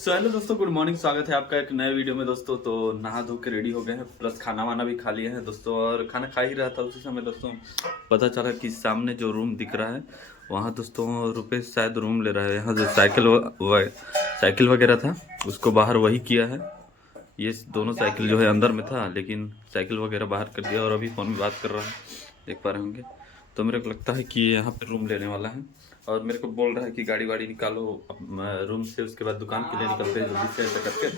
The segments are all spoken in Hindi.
सो हेलो दोस्तों, गुड मॉर्निंग। स्वागत है आपका एक नए वीडियो में दोस्तों। तो नहा धो के रेडी हो गए हैं, प्लस खाना वाना भी खा लिए हैं दोस्तों। और खाना खा ही रहा था उसी समय दोस्तों पता चला कि सामने जो रूम दिख रहा है वहाँ दोस्तों रुपेश शायद रूम ले रहा है। यहाँ जो साइकिल वगैरह था उसको बाहर वही किया है। ये दोनों साइकिल जो है अंदर में था, लेकिन साइकिल वगैरह बाहर कर दिया और अभी फ़ोन में बात कर रहा है, देख पा रहे होंगे। तो मेरे को लगता है कि यहाँ पे रूम लेने वाला है और मेरे को बोल रहा है कि गाड़ी वाड़ी निकालो रूम से, उसके बाद दुकान के लिए निकलते हैं जल्दी से ऐसा करके।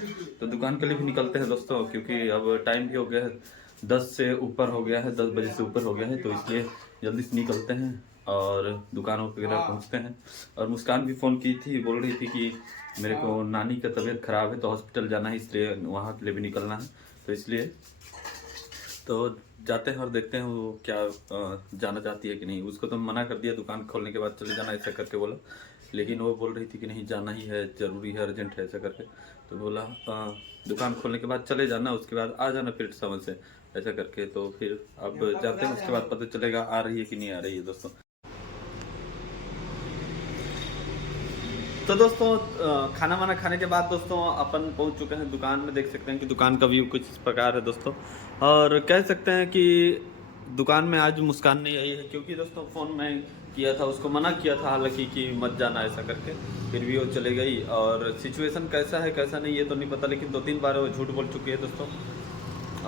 तो दुकान के लिए भी निकलते हैं दोस्तों, क्योंकि अब टाइम भी हो गया है, 10 से ऊपर हो गया है, 10 बजे से ऊपर हो गया है। तो इसलिए जल्दी से निकलते हैं और दुकानों वगैरह पहुँचते हैं। और मुस्कान भी फ़ोन की थी, बोल रही थी कि मेरे को नानी का तबीयत ख़राब है तो हॉस्पिटल जाना है, इसलिए वहाँ के लिए भी निकलना है। तो इसलिए तो जाते हैं और देखते हैं वो क्या जाना चाहती है कि नहीं। उसको तो मना कर दिया, दुकान खोलने के बाद चले जाना ऐसा करके बोला, लेकिन वो बोल रही थी कि नहीं जाना ही है, ज़रूरी है, अर्जेंट है ऐसा करके। तो बोला दुकान खोलने के बाद चले जाना, उसके बाद आ जाना फिर समय से ऐसा करके। तो फिर अब जाते हैं, उसके बाद पता चलेगा आ रही है कि नहीं आ रही है दोस्तों। तो दोस्तों खाना वाना खाने के बाद दोस्तों अपन पहुंच चुके हैं दुकान में। देख सकते हैं कि दुकान का व्यू कुछ इस प्रकार है दोस्तों। और कह सकते हैं कि दुकान में आज मुस्कान नहीं आई है, क्योंकि दोस्तों फ़ोन में किया था, उसको मना किया था हालांकि कि मत जाना ऐसा करके, फिर भी वो चले गई। और सिचुएशन कैसा है कैसा नहीं ये तो नहीं पता, लेकिन 2-3 बार वो झूठ बोल चुकी है दोस्तों।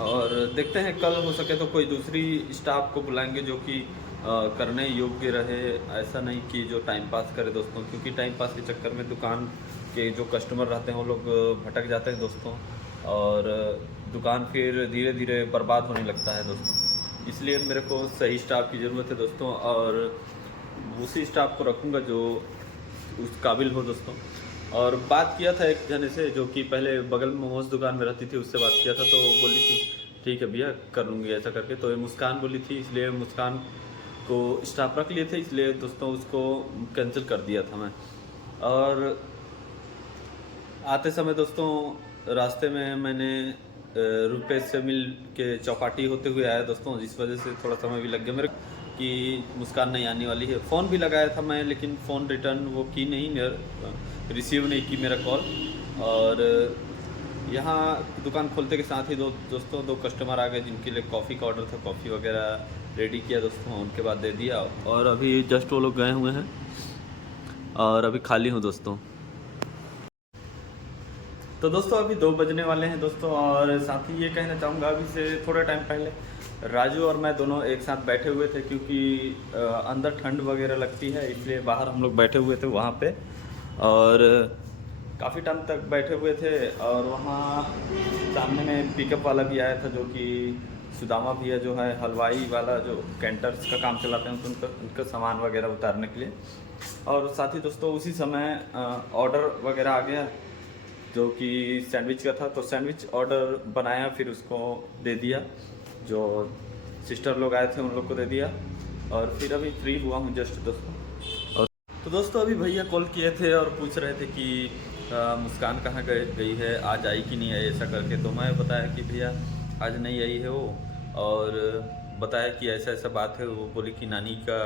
और देखते हैं कल हो सके तो कोई दूसरी स्टाफ को बुलाएंगे जो कि करने योग्य रहे। ऐसा नहीं कि जो टाइम पास करे दोस्तों, क्योंकि टाइम पास के चक्कर में दुकान के जो कस्टमर रहते हैं वो लोग भटक जाते हैं दोस्तों। और दुकान फिर धीरे धीरे बर्बाद होने लगता है दोस्तों। इसलिए मेरे को सही स्टाफ की ज़रूरत है दोस्तों, और उसी स्टाफ को रखूँगा जो उस काबिल हो दोस्तों। और बात किया था एक जने से जो कि पहले बगल में मोमोज दुकान में रहती थी, उससे बात किया था तो बोली थी ठीक है भैया कर लूँगी ऐसा करके। तो ये मुस्कान बोली थी, इसलिए मुस्कान को स्टाफ रख लिए थे, इसलिए दोस्तों उसको कैंसिल कर दिया था मैं। और आते समय दोस्तों रास्ते में मैंने रुपेश से मिल के चौपाटी होते हुए आया दोस्तों, जिस वजह से थोड़ा समय भी लग गया मेरे कि मुस्कान नहीं आने वाली है। फ़ोन भी लगाया था मैं, लेकिन फ़ोन रिटर्न वो की नहीं, रिसीव नहीं की मेरा कॉल। और यहाँ दुकान खोलते के साथ ही दोस्तों दो कस्टमर आ गए जिनके लिए कॉफ़ी का ऑर्डर था, कॉफ़ी वगैरह रेडी किया दोस्तों, उनके बाद दे दिया। और अभी जस्ट वो लोग गए हुए हैं और अभी खाली हूँ दोस्तों। तो दोस्तों अभी 2 बजने वाले हैं दोस्तों। और साथ ही ये कहना चाहूँगा, अभी से थोड़ा टाइम पहले राजू और मैं दोनों एक साथ बैठे हुए थे, क्योंकि अंदर ठंड वगैरह लगती है, इसलिए बाहर हम लोग बैठे हुए थे वहाँ पे। और काफ़ी टाइम तक बैठे हुए थे। और वहाँ सामने में पिकअप वाला भी आया था जो कि सुदामा भैया जो है हलवाई वाला जो कैंटर्स का काम चलाते हैं, तो उनका सामान वगैरह उतारने के लिए। और साथ ही दोस्तों उसी समय ऑर्डर वगैरह आ गया जो कि सैंडविच का था। तो सैंडविच ऑर्डर बनाया, फिर उसको दे दिया, जो सिस्टर लोग आए थे उन लोग को दे दिया। और फिर अभी फ्री हुआ हूँ जस्ट दोस्तों। और तो दोस्तों अभी भैया कॉल किए थे और पूछ रहे थे कि मुस्कान कहाँ गई है, आज आई कि नहीं आई ऐसा करके। तो मैं बताया कि भैया आज नहीं आई है वो, और बताया कि ऐसा ऐसा बात है। वो बोली कि नानी का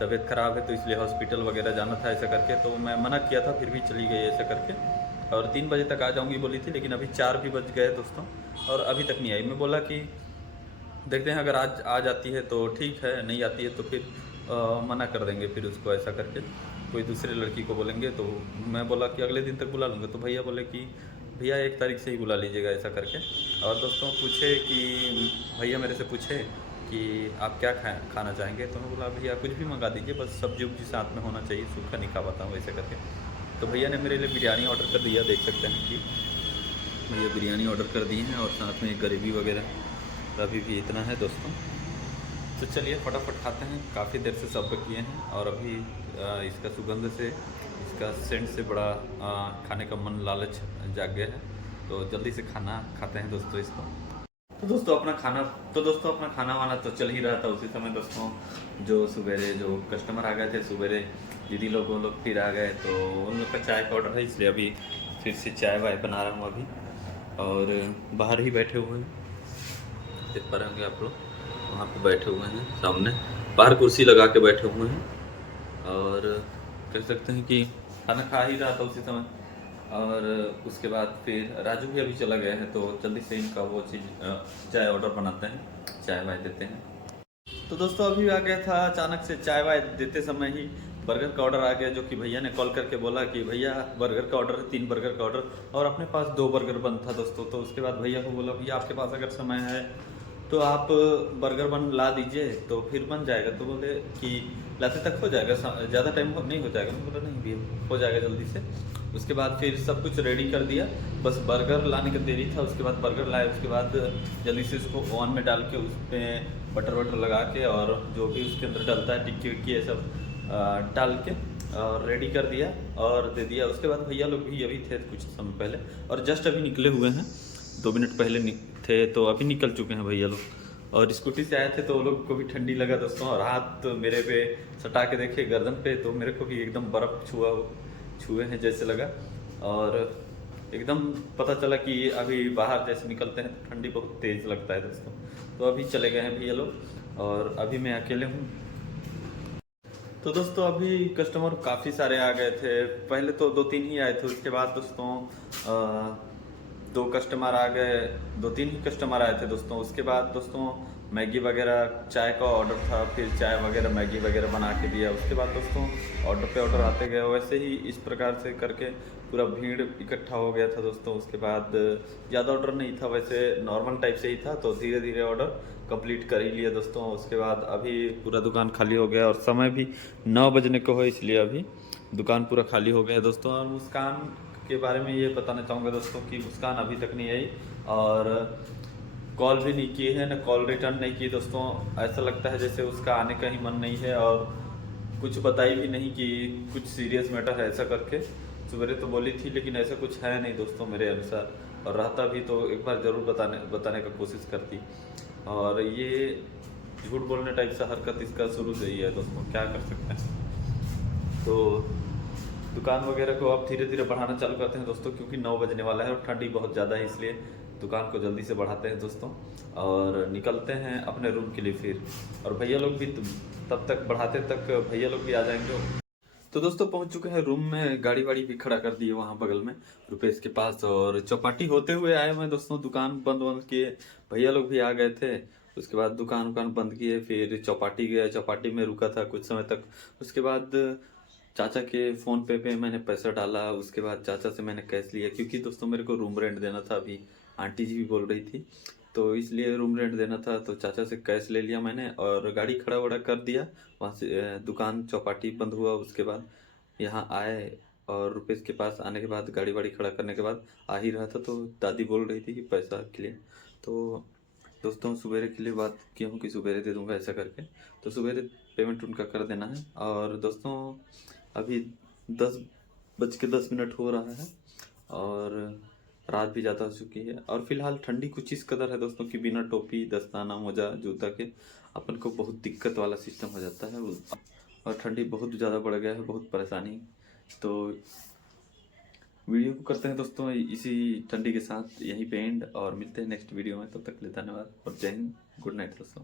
तबीयत ख़राब है तो इसलिए हॉस्पिटल वगैरह जाना था ऐसा करके। तो मैं मना किया था, फिर भी चली गई ऐसा करके। और 3 बजे तक आ जाऊंगी बोली थी, लेकिन अभी 4 भी बज गए दोस्तों और अभी तक नहीं आई। मैं बोला कि देखते हैं, अगर आज आ जाती है तो ठीक है, नहीं आती है तो फिर मना कर देंगे फिर उसको ऐसा करके, कोई दूसरे लड़की को बोलेंगे। तो मैं बोला कि अगले दिन तक बुला लूँगा। तो भैया बोले कि भैया 1 तारीख से ही बुला लीजिएगा ऐसा करके। और दोस्तों पूछे कि भैया मेरे से पूछे कि आप क्या खाना चाहेंगे। तो मैं बोला भैया कुछ भी मंगा दीजिए, बस सब्जी उब्जी साथ में होना चाहिए, सूखा नहीं खा पाता हूँ ऐसे करके। तो भैया ने मेरे लिए बिरयानी ऑर्डर कर दिया, देख सकते हैं कि भैया बिरयानी ऑर्डर कर दिए हैं। और साथ में ग्रेवी वगैरह अभी भी इतना है दोस्तों। तो चलिए फटाफट खाते हैं, काफ़ी देर से सब किए हैं और अभी इसका सुगंध से, इसका सेंट से बड़ा खाने का मन लालच जाग गया है। तो जल्दी से खाना खाते हैं दोस्तों इसको। तो दोस्तों अपना खाना वाना तो चल ही रहा था उसी समय दोस्तों। जो सवेरे जो कस्टमर आ गए थे, सवेरे दीदी लोग वो लोग फिर आ गए, तो उन लोग का चाय का ऑर्डर है, इसलिए अभी फिर से चाय वाय बना रहा हूँ अभी। और बाहर ही बैठे हुए हैं, देख पा रहे होंगे आप लोग, वहाँ पे बैठे हुए हैं सामने, बाहर कुर्सी लगा के बैठे हुए हैं। और कह सकते हैं कि खाना खा ही रहा था उसी समय और उसके बाद फिर राजू भी अभी चला गया है, तो जल्दी से इनका वो चीज़ चाय ऑर्डर बनाते हैं, चाय वाय देते हैं। तो दोस्तों अभी आ गया था अचानक से, चाय वाय देते समय ही बर्गर का ऑर्डर आ गया, जो कि भैया ने कॉल करके बोला कि भैया बर्गर का ऑर्डर है, 3 बर्गर का ऑर्डर, और अपने पास 2 बर्गर बन था दोस्तों। तो उसके बाद भैया को बोला भैया आपके पास अगर समय है तो आप बर्गर बन ला दीजिए तो फिर बन जाएगा। तो बोले कि लाते तक हो जाएगा, ज़्यादा टाइम नहीं हो जाएगा। मैं बोला नहीं भैया हो जाएगा जल्दी से। उसके बाद फिर सब कुछ रेडी कर दिया, बस बर्गर लाने का देरी था। उसके बाद बर्गर लाए, उसके बाद जल्दी से उसको ओवन में डाल के उस पर बटर वटर लगा के और जो भी उसके अंदर डलता है टिक्की विक्की ये सब डाल के और रेडी कर दिया और दे दिया। उसके बाद भैया लोग भी अभी थे कुछ समय पहले और जस्ट अभी निकले हुए हैं, 2 मिनट पहले थे, तो अभी निकल चुके हैं भैया लोग। और स्कूटी से आए थे तो वो लोग को भी ठंडी लगा दोस्तों, और हाथ तो मेरे पे सटा के देखे गर्दन पे, तो मेरे को भी एकदम बर्फ़ छुए हैं जैसे लगा। और एकदम पता चला कि अभी बाहर जैसे निकलते हैं तो ठंडी बहुत तेज़ लगता है दोस्तों। तो अभी चले गए हैं भैया लोग और अभी मैं अकेले हूँ। तो दोस्तों अभी कस्टमर काफ़ी सारे आ गए थे, पहले तो 2-3 ही आए थे। उसके बाद दोस्तों 2 कस्टमर आ गए, 2-3 ही कस्टमर आए थे दोस्तों। उसके बाद दोस्तों मैगी वगैरह, चाय का ऑर्डर था, फिर चाय वगैरह मैगी वगैरह बना के दिया। उसके बाद दोस्तों ऑर्डर पे ऑर्डर आते गए, वैसे ही इस प्रकार से करके पूरा भीड़ इकट्ठा हो गया था दोस्तों। उसके बाद ज़्यादा ऑर्डर नहीं था, वैसे नॉर्मल टाइप से ही था, तो धीरे धीरे ऑर्डर कंप्लीट कर ही लिया दोस्तों। उसके बाद अभी पूरा दुकान खाली हो गया और समय भी 9 बजने को हो, इसलिए अभी दुकान पूरा खाली हो गया है दोस्तों। और मुस्कान के बारे में ये बताना चाहूँगा दोस्तों कि मुस्कान अभी तक नहीं आई और कॉल भी नहीं की है, न कॉल रिटर्न नहीं की दोस्तों। ऐसा लगता है जैसे उसका आने का ही मन नहीं है और कुछ बताई भी नहीं कि कुछ सीरियस मैटर है ऐसा करके। सवेरे तो बोली थी लेकिन ऐसा कुछ है नहीं दोस्तों मेरे अनुसार, और रहता भी तो एक बार ज़रूर बताने का कोशिश करती। और ये झूठ बोलने टाइप सा हरकत इसका शुरू से ही है दोस्तों, क्या कर सकते हैं। तो दुकान वगैरह को अब धीरे धीरे बढ़ाना चालू करते हैं दोस्तों, क्योंकि 9 बजने वाला है और ठंडी बहुत ज़्यादा है, इसलिए दुकान को जल्दी से बढ़ाते हैं दोस्तों और निकलते हैं अपने रूम के लिए फिर। और भैया लोग भी तब तक बढ़ाते तक भैया लोग भी आ जाएंगे। तो दोस्तों पहुंच चुके हैं रूम में, गाड़ी वाड़ी भी खड़ा कर दी है वहाँ बगल में रुपेश के पास, और चौपाटी होते हुए आए हुए हैं दोस्तों। दुकान बंद किए, भैया लोग भी आ गए थे। उसके बाद दुकान बंद किए, फिर चौपाटी गया, चौपाटी में रुका था कुछ समय तक। उसके बाद चाचा के फ़ोन पे मैंने पैसा डाला। उसके बाद चाचा से मैंने कैश लिया, क्योंकि दोस्तों मेरे को रूम रेंट देना था, अभी आंटी जी भी बोल रही थी, तो इसलिए रूम रेंट देना था। तो चाचा से कैश ले लिया मैंने और गाड़ी खड़ा वड़ा कर दिया। वहाँ से दुकान चौपाटी बंद हुआ। उसके बाद यहाँ आए और रुपेश के पास आने के बाद गाड़ी वाड़ी खड़ा करने के बाद आ ही रहा था, तो दादी बोल रही थी कि पैसा के लिए। तो दोस्तों सवेरे के लिए बात किया हूँ कि सवेरे दे दूंगा ऐसा करके, तो सवेरे पेमेंट उनका कर देना है। और दोस्तों अभी 10:10 हो रहा है और रात भी ज़्यादा हो चुकी है। और फिलहाल ठंडी कुछ इस कदर है दोस्तों कि बिना टोपी, दस्ताना, मोजा, जूता के अपन को बहुत दिक्कत वाला सिस्टम हो जाता है। और ठंडी बहुत ज़्यादा बढ़ गया है, बहुत परेशानी। तो वीडियो को करते हैं दोस्तों इसी ठंडी के साथ यहीं पे एंड, और मिलते हैं नेक्स्ट वीडियो में। तब तक के लिए धन्यवाद और जय हिंद, गुड नाइट दोस्तों।